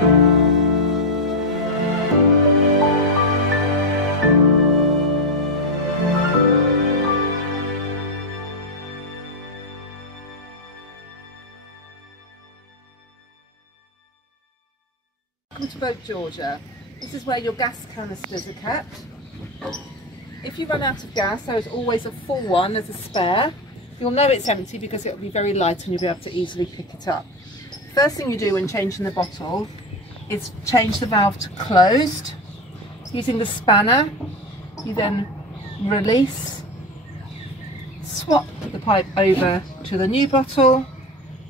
Welcome to Boat Georgia. This is where your gas canisters are kept. If you run out of gas, there is always a full one as a spare. You'll know it's empty because it will be very light and you'll be able to easily pick it up. First thing you do when changing the bottle is change the valve to closed. Using the spanner, you then release, swap the pipe over to the new bottle,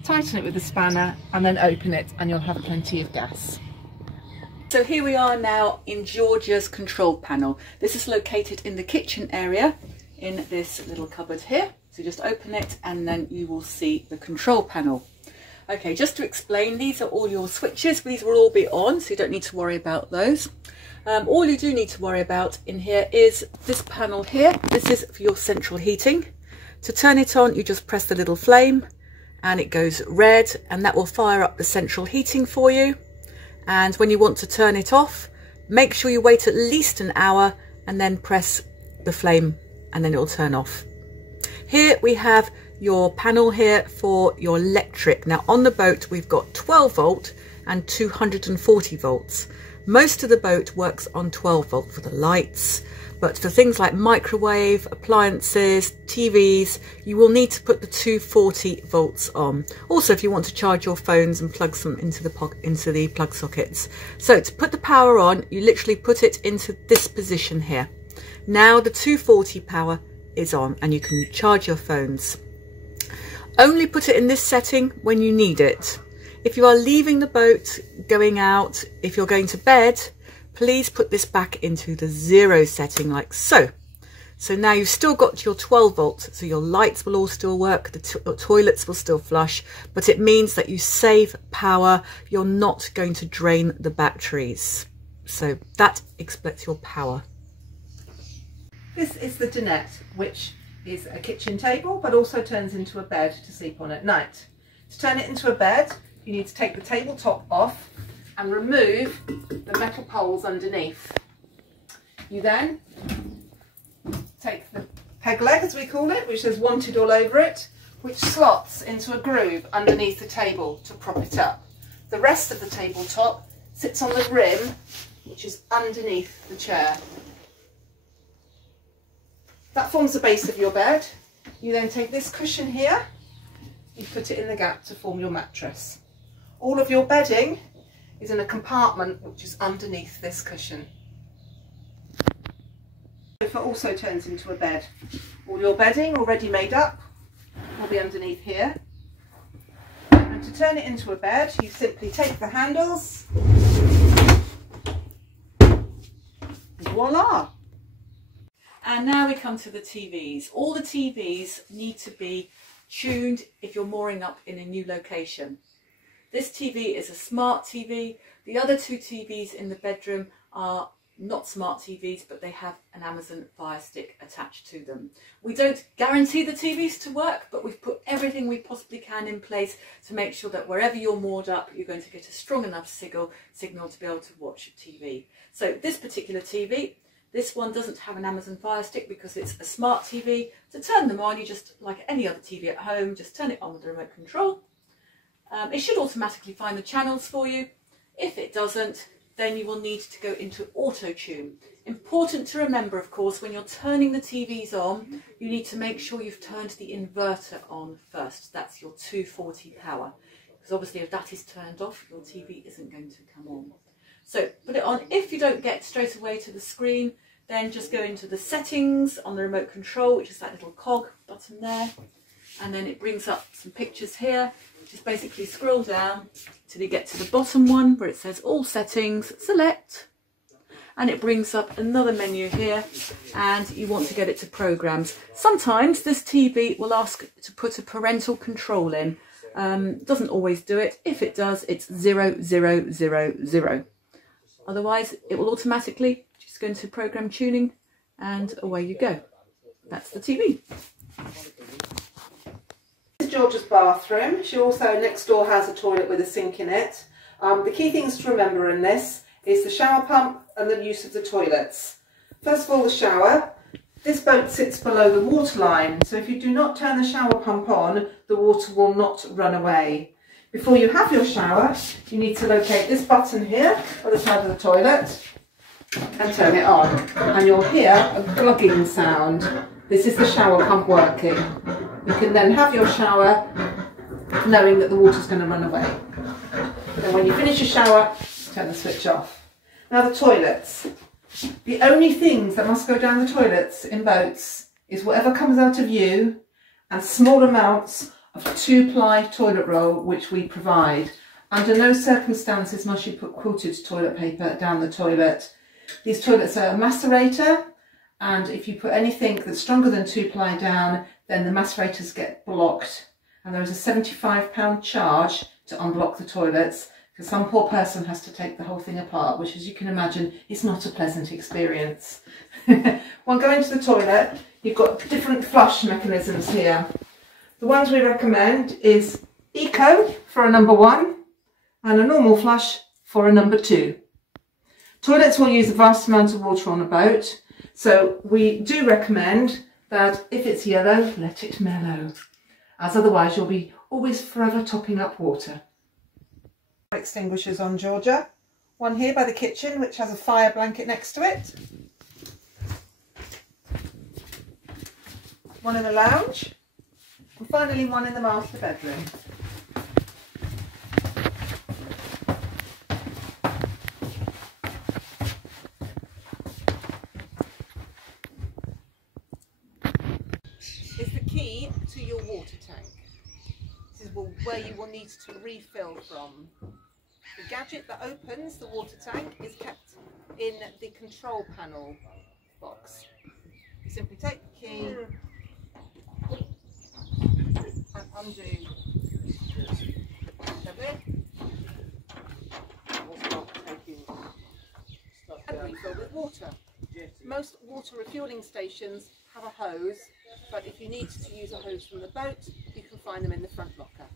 tighten it with the spanner and then open it and you'll have plenty of gas. So here we are now in Georgia's control panel. This is located in the kitchen area in this little cupboard here. So just open it and then you will see the control panel. Okay, just to explain, these are all your switches. These will all be on, so you don't need to worry about those. All you do need to worry about in here is this panel here. This is for your central heating. To turn it on, you just press the little flame and it goes red and that will fire up the central heating for you. And when you want to turn it off, make sure you wait at least an hour and then press the flame and then it will turn off. Here we have your panel here for your electric. Now on the boat we've got 12 volt and 240 volts. Most of the boat works on 12 volt for the lights, but for things like microwave, appliances, TVs, you will need to put the 240 volts on. Also, if you want to charge your phones and plug them into the plug sockets. So to put the power on, you literally put it into this position here. Now the 240 power is on and you can charge your phones. Only put it in this setting when you need it. If you are leaving the boat, going out, if you're going to bed, please put this back into the 0 setting like so. So now you've still got your 12 volts, so your lights will all still work, the toilets will still flush, but it means that you save power. You're not going to drain the batteries. So that explains your power. This is the dinette, which is a kitchen table, but also turns into a bed to sleep on at night. To turn it into a bed, you need to take the tabletop off and remove the metal poles underneath. You then take the peg leg, as we call it, which says wanted all over it, which slots into a groove underneath the table to prop it up. The rest of the tabletop sits on the rim, which is underneath the chair. That forms the base of your bed. You then take this cushion here, you put it in the gap to form your mattress. All of your bedding is in a compartment which is underneath this cushion. The sofa also turns into a bed. All your bedding already made up will be underneath here. And to turn it into a bed, you simply take the handles, voila! And now we come to the TVs. All the TVs need to be tuned if you're mooring up in a new location. This TV is a smart TV. The other two TVs in the bedroom are not smart TVs, but they have an Amazon Fire Stick attached to them. We don't guarantee the TVs to work, but we've put everything we possibly can in place to make sure that wherever you're moored up, you're going to get a strong enough signal to be able to watch TV. So this particular TV, this one doesn't have an Amazon Fire Stick because it's a smart TV. To turn them on, you just, like any other TV at home, just turn it on with the remote control. It should automatically find the channels for you. If it doesn't, then you will need to go into auto tune. Important to remember, of course, when you're turning the TVs on, you need to make sure you've turned the inverter on first. That's your 240 power. Because obviously if that is turned off, your TV isn't going to come on. So put it on. If you don't get straight away to the screen, then just go into the settings on the remote control, which is that little cog button there. And then it brings up some pictures here. Just basically scroll down till you get to the bottom one where it says all settings, select, and it brings up another menu here, and you want to get it to programs. Sometimes this TV will ask to put a parental control in. Doesn't always do it. If it does, it's 0000. Otherwise, it will automatically just go into program tuning and away you go. That's the TV. This is Georgia's bathroom. She also next door has a toilet with a sink in it. The key things to remember in this is the shower pump and the use of the toilets. First of all, the shower. This boat sits below the waterline, so if you do not turn the shower pump on, the water will not run away. Before you have your shower, you need to locate this button here on the side of the toilet and turn it on. And you'll hear a glugging sound. This is the shower pump working. You can then have your shower knowing that the water's going to run away. Then when you finish your shower, turn the switch off. Now the toilets. The only things that must go down the toilets in boats is whatever comes out of you and small amounts of 2-ply toilet roll which we provide. Under no circumstances must you put quilted toilet paper down the toilet. These toilets are a macerator, and if you put anything that's stronger than 2-ply down, then the macerators get blocked. And there is a £75 charge to unblock the toilets, because some poor person has to take the whole thing apart, which, as you can imagine, is not a pleasant experience. When going to the toilet, you've got different flush mechanisms here. The ones we recommend is Eco for a number 1 and a normal flush for a number 2. Toilets will use a vast amount of water on a boat, so we do recommend that if it's yellow, let it mellow, as otherwise you'll be always forever topping up water. Extinguishers on Georgia. One here by the kitchen, which has a fire blanket next to it. One in the lounge. And finally one in the master bedroom. Is the key to your water tank. This is where you will need to refill from. The gadget that opens the water tank is kept in the control panel box. You simply take the key and undo the lid and refill with water. Most water refuelling stations have a hose, but if you need to use a hose from the boat, you can find them in the front locker.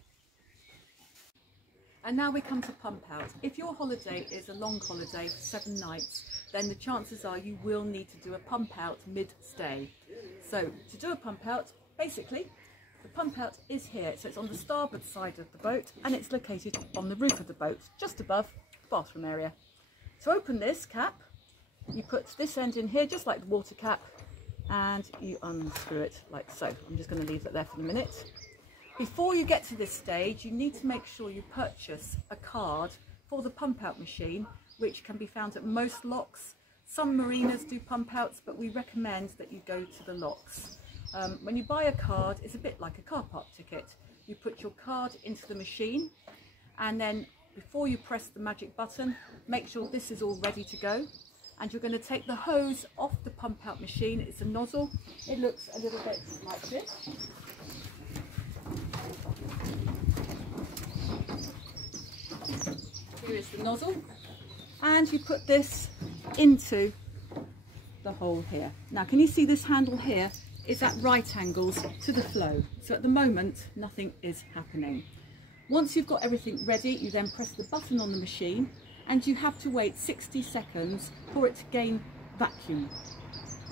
And now we come to pump out. If your holiday is a long holiday for 7 nights, then the chances are you will need to do a pump out mid-stay. So to do a pump out, basically, the pump out is here. So it's on the starboard side of the boat and it's located on the roof of the boat, just above the bathroom area. To open this cap, you put this end in here, just like the water cap, and you unscrew it like so. I'm just going to leave it there for a minute. Before you get to this stage, you need to make sure you purchase a card for the pump out machine, which can be found at most locks. Some marinas do pump outs, but we recommend that you go to the locks. When you buy a card, it's a bit like a car park ticket. You put your card into the machine, and then before you press the magic button, make sure this is all ready to go. And you're going to take the hose off the pump out machine. It's a nozzle. It looks a little bit like this. Here is the nozzle, and you put this into the hole here. Now, can you see this handle here is at right angles to the flow? So at the moment, nothing is happening. Once you've got everything ready, you then press the button on the machine, and you have to wait 60 seconds for it to gain vacuum.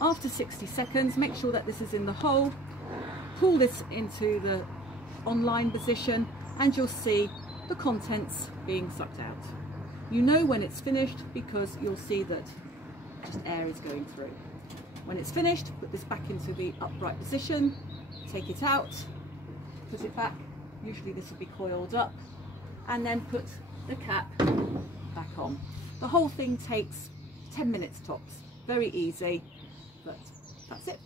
After 60 seconds, make sure that this is in the hole, pull this into the online position, and you'll see the contents being sucked out. You know when it's finished because you'll see that just air is going through. When it's finished, put this back into the upright position, take it out, put it back, usually this will be coiled up, and then put the cap back on. The whole thing takes 10 minutes tops. Very easy, but that's it.